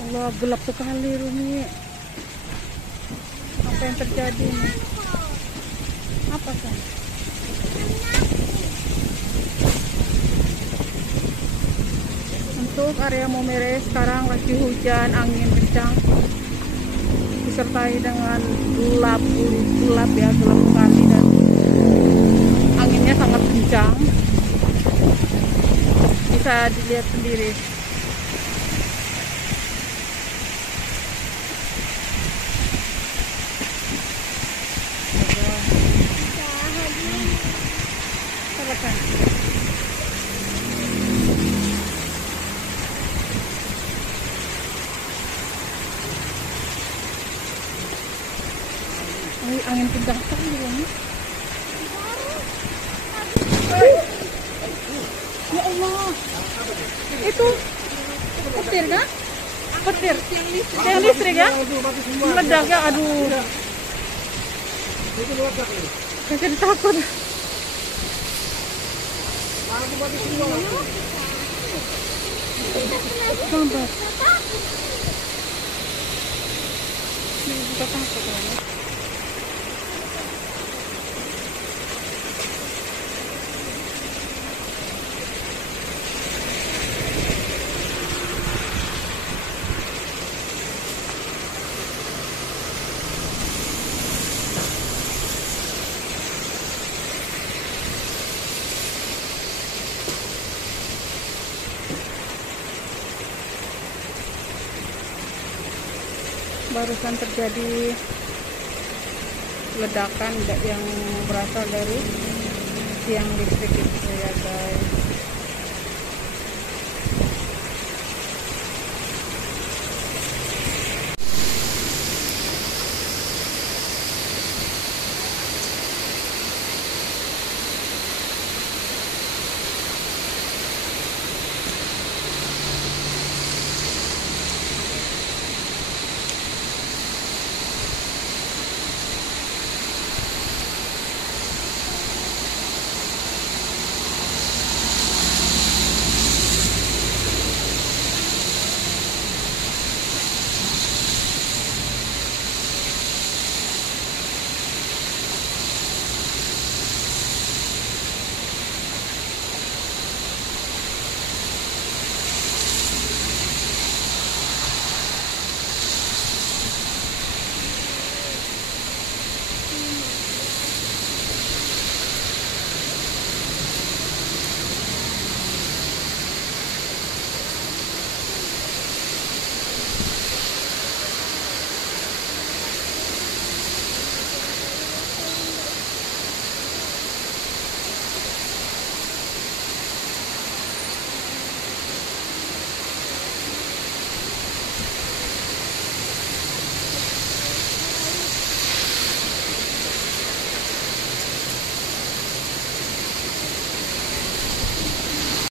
Allah, gelap sekali Rumi. Apa yang terjadi nih? Apa kan? Untuk area Momere sekarang lagi hujan, angin kencang, disertai dengan gelap ya, gelap sekali dan anginnya sangat kencang. Bisa dilihat sendiri. Angin kencang sekali ini. Ya Allah, itu petir kan? Petir yang listrik ya? Meledak ya, aduh. Saya jadi takut. Gambar. Ini juga takut ya. Barusan terjadi ledakan yang berasal dari tiang listrik itu ya guys.